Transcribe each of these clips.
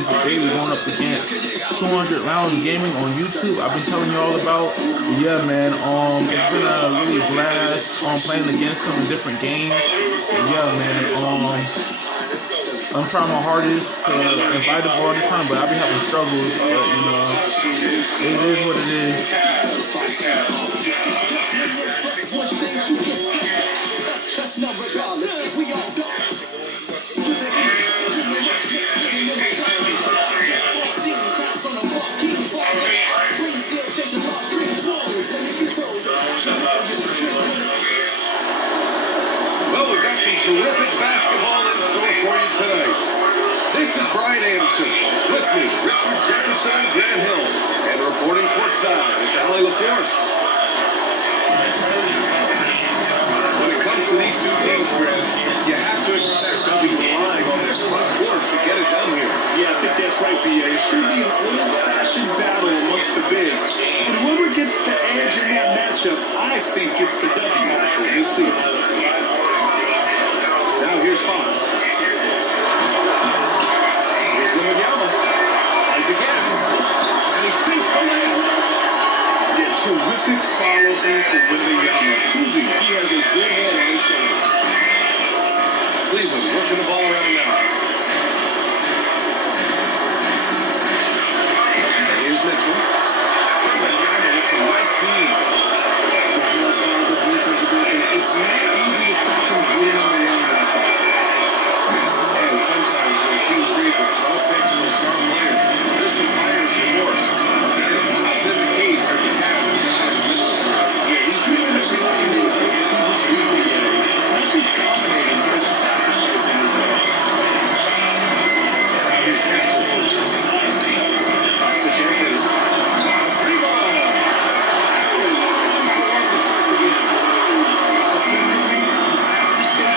and today we're going up against 200 Lounge Gaming on YouTube. I've been telling you all about. Yeah, man. It's been a really blast playing against some different games. Yeah, man. I'm trying my hardest to invite him all the time, but I'll be having struggles. But you know, it is what it is. Well, we've got some terrific basketball in store for you tonight. This is Brian Anderson. With me, Richard Jefferson and Grant Hill. And reporting courtside, it's Allie LaForce. When it comes to these two teams, Grant, you have to expect them to be relying on their front court to get it done here. Yeah, I think that's right, B.A. It should be an old-fashioned battle amongst the bigs. And whoever gets the edge in that matchup, I think gets the W. We'll see. Now here's Fox. Here's Wembanyama. Tries again. And he sinks the layup. Yeah, terrific follow through for Wembanyama, proving he has a good head on his shoulders. Cleveland working the ball around now. Here's Mitchell. Wembanyama with some right team. It's not easy to stop him getting on the line like that. And sometimes when teams create a tough pick from a strong player, there's some buyer's remorse. That has not been the case for the captain. Yeah, he's doing it for he's dominating his flash is in his way. Now here's Castle. Off the champion. Free ball.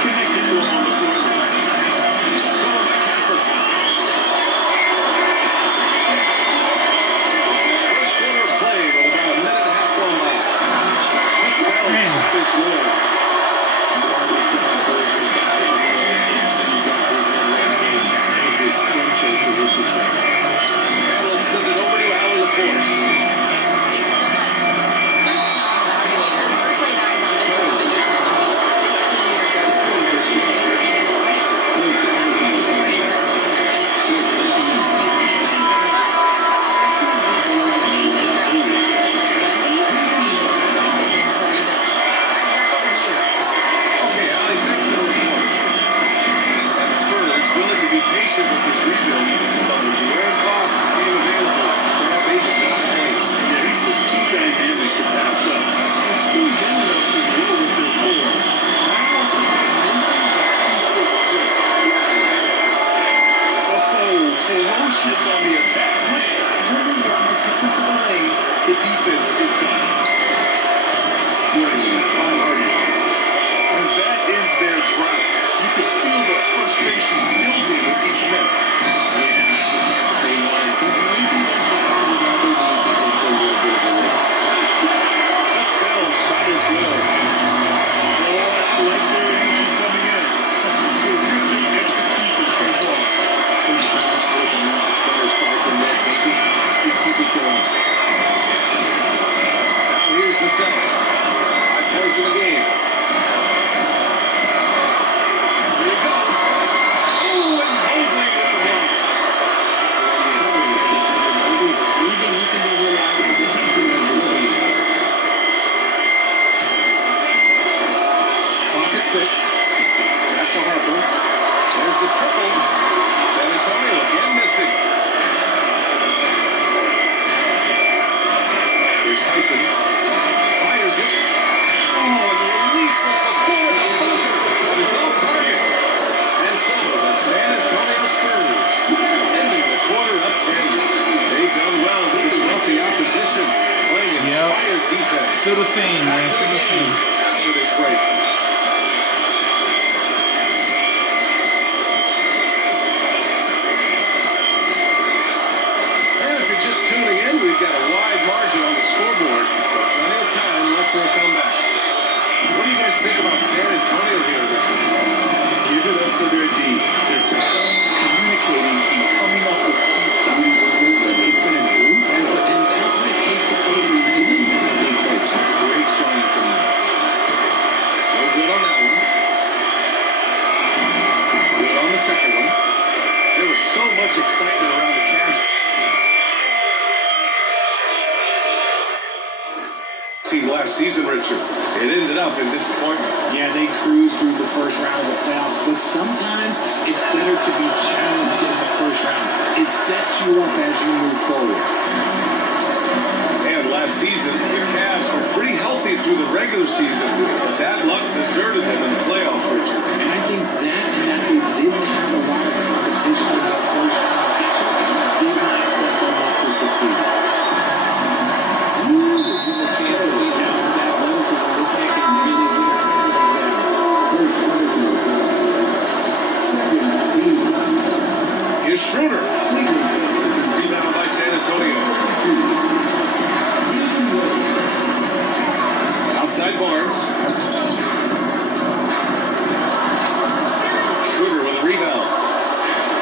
Connected to him on the court. First quarter of play with about a minute and a half going by. This is good. And let's send it over to Allie LaForce. Still the same, man. Still the same. And if you're just tuning in, we've got a wide margin on the scoreboard. Plenty of time left for a comeback. What do you guys think about San Antonio here this week? Give it up for their D. They're communicating and coming up with season, Richard. It ended up in disappointment. Yeah, they cruised through the first round of the playoffs, but sometimes it's better to be challenged in the first round. It sets you up as you move forward. And last season, the Cavs were pretty healthy through the regular season, but that luck deserted them in the playoffs, Richard. And I think that they didn't have a lot of competition in the first round did not set them up to succeed. Give a chance to see Johnson athleticism. This man can really get everything down. Here's Schroeder. Rebound by San Antonio. Outside Barnes. Schroeder with a rebound.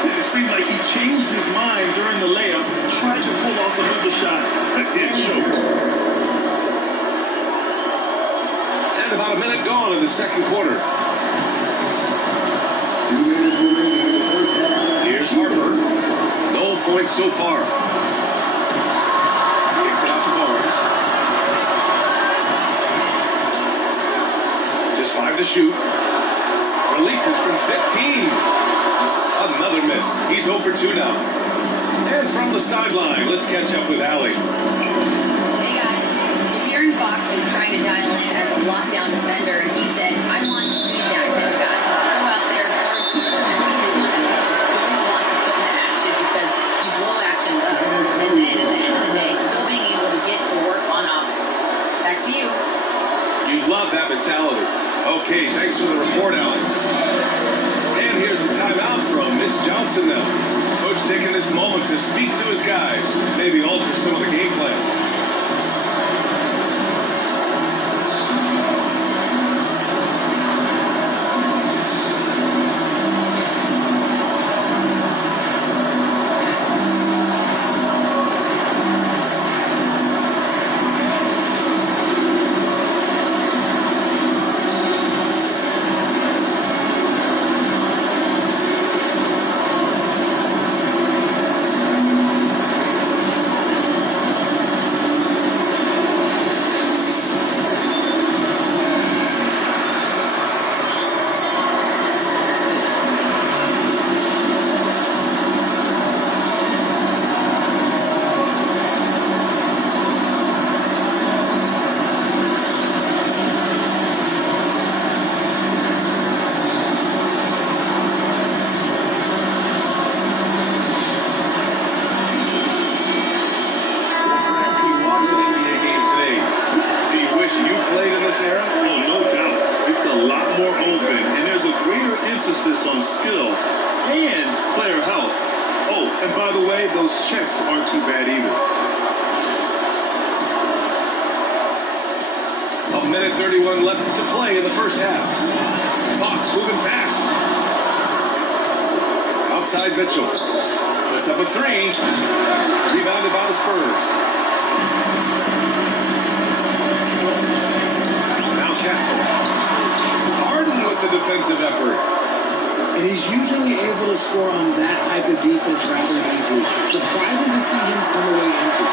It seemed like he changed his mind during the layup, tried to pull off another shot, but then choked. And about a minute gone in the second quarter. Here's Harper. No points so far. Kicks it out to Barnes. Just 5 to shoot. Releases from 15. Another miss. He's 0 for 2 now. And from the sideline, let's catch up with Allie. Hey guys, De'Aaron Fox is trying to dial in as a lockdown defender, and he said, I want to be that type of guy. Go out there, guard people, and you don't want to put in action because you blow actions up. And then at the end of the day, still being able to get to work on offense. Back to you. You love that mentality. Okay, thanks for the report, Allie. And here's the timeout from Mitch Johnson now. Coach taking this moment to speak to his guys, maybe alter some of the game plan. On skill and player health. Oh, and by the way, those checks aren't too bad either. A minute 31 left to play in the first half. Fox moving fast. Outside Mitchell. Puts up a 3. Rebounded by the Spurs. Now Kessler. Harden with the defensive effort. And he's usually able to score on that type of defense rather easily. Surprising to see him come away empty.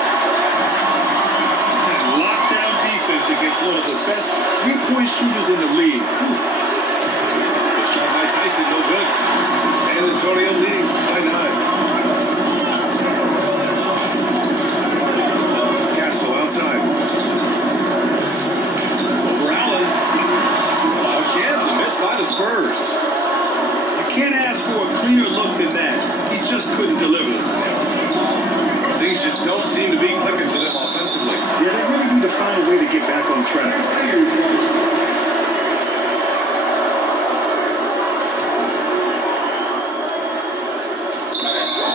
And lockdown defense against one of the best three-point shooters in the league. The shot by Tyson, no good. San Antonio leading by 9. Castle outside. Over Allen. Again, the miss by the Spurs. Can't ask for a clearer look than that. He just couldn't deliver. Things just don't seem to be clicking to them offensively. Yeah, they really need to find a way to get back on track.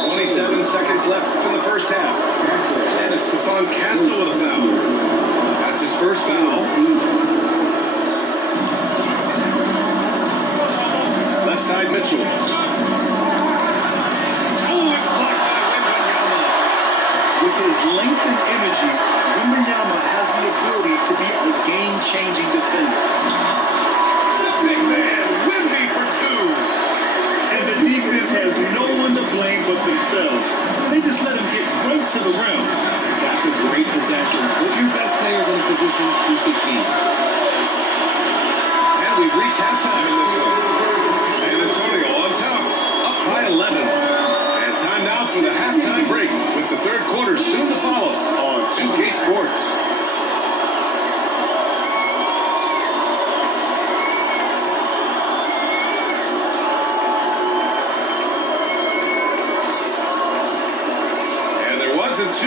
27 seconds left in the first half. And it's Stephon Castle with a foul. That's his first foul. Left side Mitchell. Oh, it's blocked by Wembanyama. With his length and energy, Wembanyama has the ability to be a game-changing defender. The big man, Wemby for 2. And the defense has no one to blame but themselves. They just let him get right to the rim. That's a great possession. Put your best players in a position to succeed.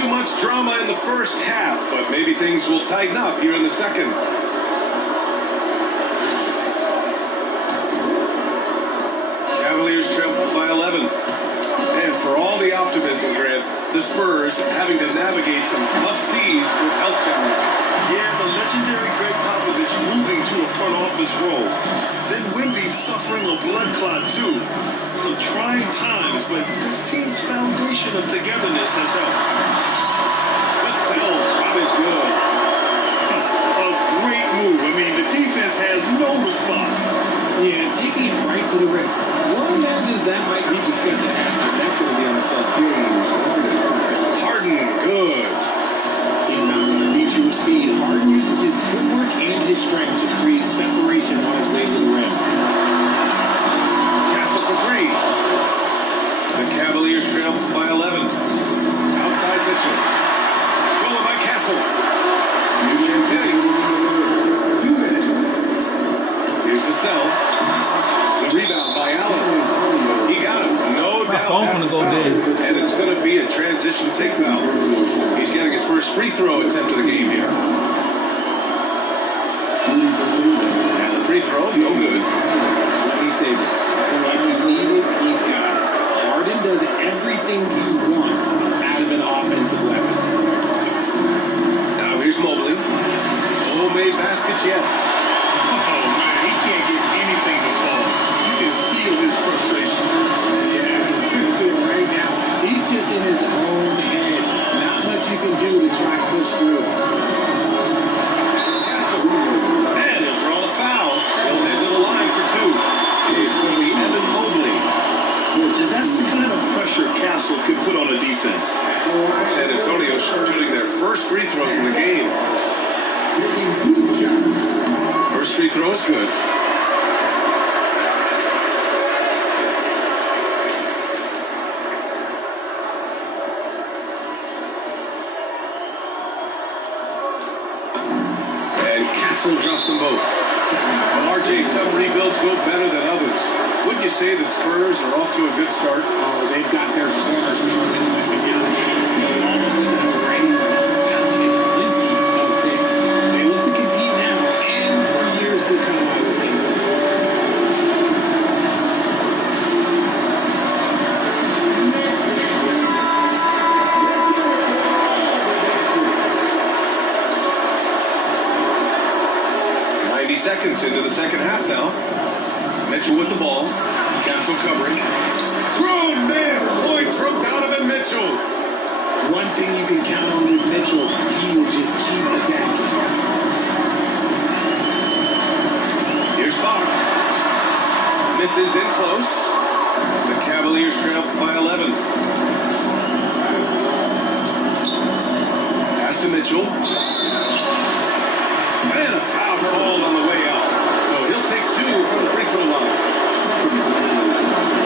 too much drama in the first half, but maybe things will tighten up here in the second. Cavaliers trail by 11. And for all the optimism, Grant, the Spurs having to navigate some tough seas with health challenges. Yeah, the legendary Greg Popovich moving to a front office role. Then Wemby suffering a blood clot too. Some trying times, but this team's foundation of togetherness has helped. Vassell, that is good. A great move. I mean, the defense has no response. Yeah, taking it right to the rim. One imagines that might be discussed at halftime. That's going to be on the felt. Harden, good. He's not going to beat you with speed. Harden uses his footwork and his strength to create separation on his way to the rim. Castle for three. The Cavaliers trail by 11. Outside Mitchell. Stolen by Castle. Here's Vassell. The rebound by Allen. He got him. No My doubt. phone That's gonna a go foul. dead. And it's going to be a transition take foul. He's getting his first free throw attempt of the game here. And the free throw, no good. Let me say this. When you need it, he's got it. Harden does everything you want out of an offensive weapon. Now here's Mobley. No made baskets yet. Oh, man, he can't get anything to fall. You can feel his frustration. Yeah, right now, he's just in his own head. Not much you can do to try and push through. And he'll draw a foul. He'll head to the line for two. It's going to be Evan Mobley. And that's the kind of pressure Castle could put on a defense. San Antonio shooting their first free throws in the game. First free throw is good. And Castle drops them both. Well, RJ, some rebuilds go better than others. Wouldn't you say the Spurs are off to a good start? Oh, they've got their stars moving together. All of them are great, talented, plenty of picks. They look to compete now and for years to come, I would think so. Seconds into the second half now. Mitchell with the ball. Castle covering. Grown man point from Donovan Mitchell. One thing you can count on with Mitchell, he will just keep attacking. Here's Fox. Misses in close. The Cavaliers trail by 11. Pass to Mitchell. And a foul called on the way out. So he'll take two from the free throw line.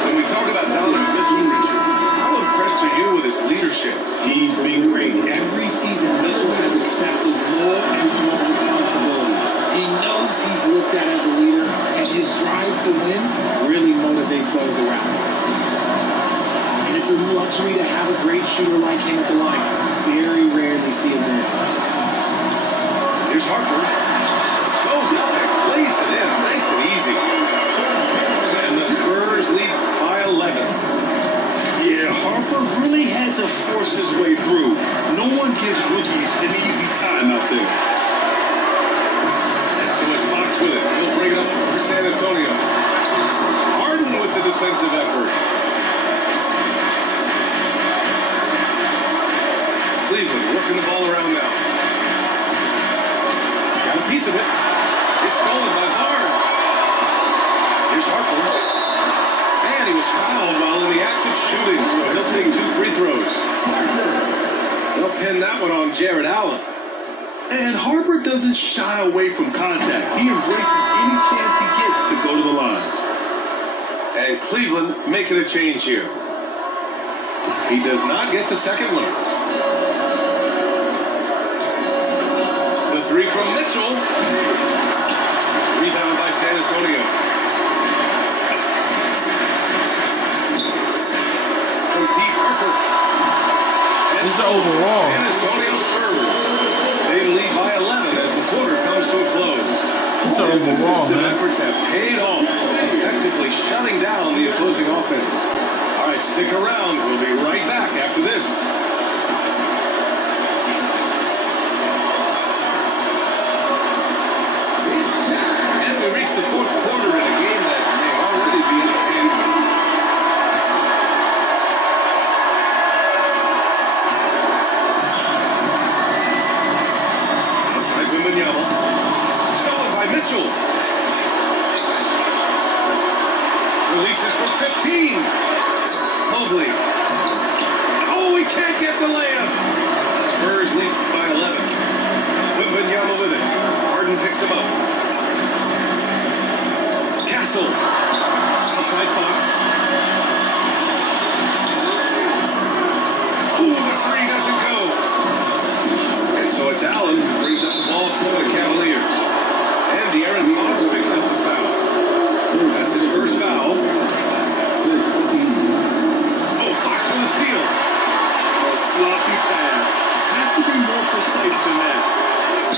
When we talk about Donovan Mitchell, Richard, how impressed are you with his leadership? He's been great. Every season, Mitchell has accepted more and more responsibility. He knows he's looked at as a leader, and his drive to win really motivates those around him. And it's a luxury to have a great shooter like him at the line. Very rarely see him miss. Here's Harper. Goes up and plays it in. Nice and easy. And the Spurs lead by 11. Yeah, Harper really had to force his way through. No one gives rookies an easy time out there. And so it's Fox with it. He'll bring it up for San Antonio. Harden with the defensive effort. Cleveland working the ball around now. Got a piece of it. It's stolen by Barnes. Here's Harper. And he was fouled while in the act of shooting, so he'll take two free throws. They'll pin that one on Jared Allen. And Harper doesn't shy away from contact. He embraces any chance he gets to go to the line. And Cleveland making a change here. He does not get the second one. The three from Mitchell. Rebound by San Antonio. From deep Harper. This is overall. San Antonio Spurs. They lead by 11 as the quarter comes to a close. This is overall, Defensive man. efforts have paid off, effectively shutting down the opposing offense. All right, stick around. We'll be right back after this. And we reach the fourth quarter in a game that may already be entertaining. Outside Wembanyama. Stolen by Mitchell. Releases for 15. Mobley. Oh, he can't get the layup. Spurs lead by 11. Wembanyama with it. Harden picks him up. Castle. Outside Fox. Ooh, the three doesn't go. And so it's Allen who brings up the ball for the Cavaliers. And De'Aaron Fox picks up the foul. That's his first foul. Oh, Fox with a steal. A sloppy pass. Has to be more precise than that.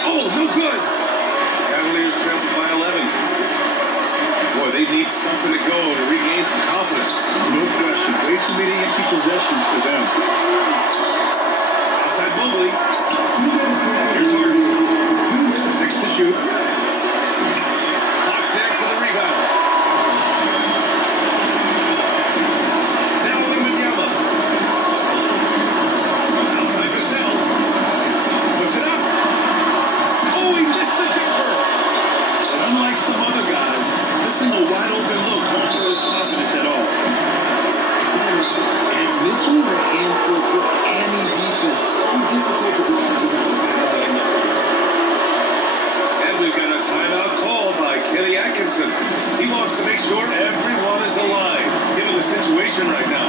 Oh, no good. Cavaliers trailed by 11. Boy, they need something to go to regain some confidence. No question. Way too many empty possessions for them. Outside Mobley. Here's Harden. 6 to shoot. Fox there for the rebound. Now Wembanyama. Outside Vassell. Puts it up. Oh, he missed the jumper. But unlike some other guys, this is a wide open look won't hurt his confidence at all. And Mitchell is a handful for any defense. So difficult to block without the foul in that time. And we've got a timeout called by Kenny Atkinson. He wants to make sure everyone is aligned, given the situation right now.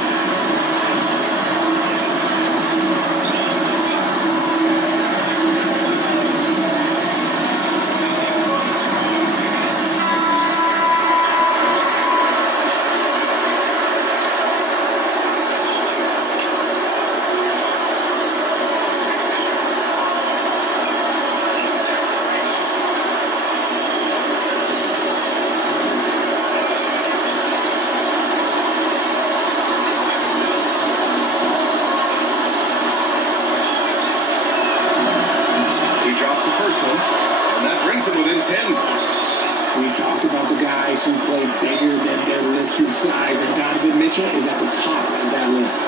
He drops the first one, and that brings him within 10. We talked about the guys who play bigger than their listed size, and Donovan Mitchell is at the top of that list.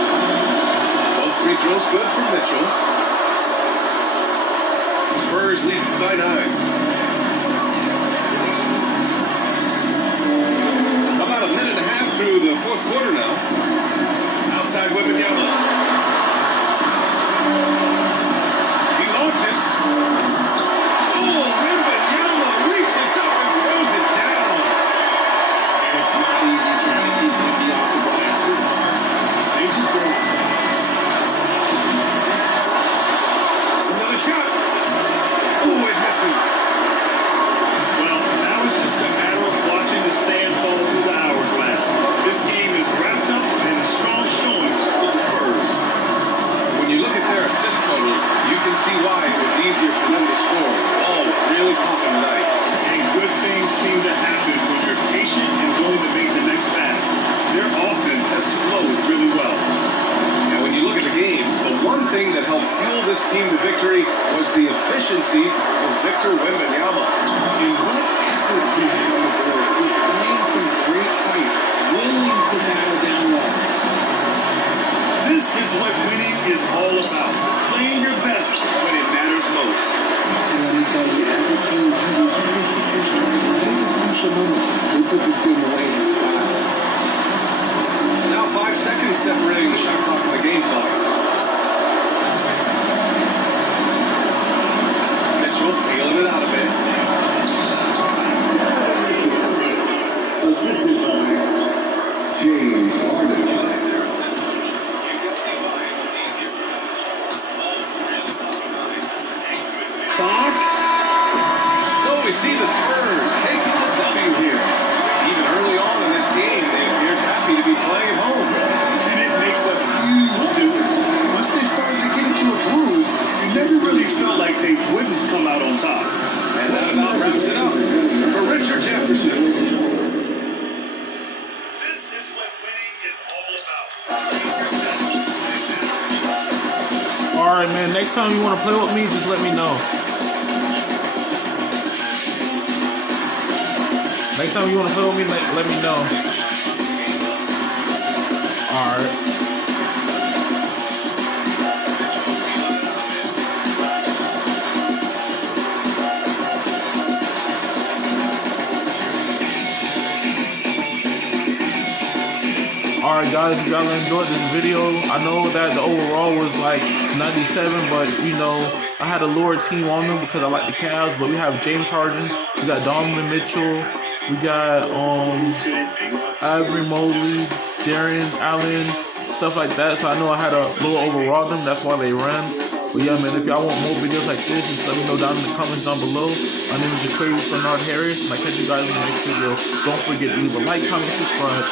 Both free throws good for Mitchell. Spurs lead by 9. About a minute and a half through the fourth quarter now. Outside Wembanyama. He launches. Oh, Wembanyama reaches up and throws it down. And it's not easy trying to keep Wemby off the glass. It's hard. They just don't stop. Another shot. Oh, it misses. Well, now it's just a matter of watching the sand fall through the hourglass. This game is wrapped up in a strong showing for the Spurs. see the Spurs taking the W here. Even early on in this game, they appeared happy to be playing at home. And it makes a huge difference. Once they started to get into a groove, you never really felt like they wouldn't come out on top. And that about wraps it up for Richard Jefferson. This is what winning is all about. All right, man. Next time you want to play with me, just let me know. Next time you want to play with me, let me know. All right. Alright guys, if y'all enjoyed this video, I know that the overall was like 97, but you know, I had a lower team on them because I like the Cavs, but we have James Harden, we got Donovan Mitchell, we got Avery Mobley, Darian Allen, stuff like that, so I know I had a lower overall them, that's why they ran. But yeah man, if y'all want more videos like this, just let me know down in the comments down below. My name is Aquarius Bernard Harris, and I catch you guys in the next video. Don't forget to leave a like, comment, subscribe.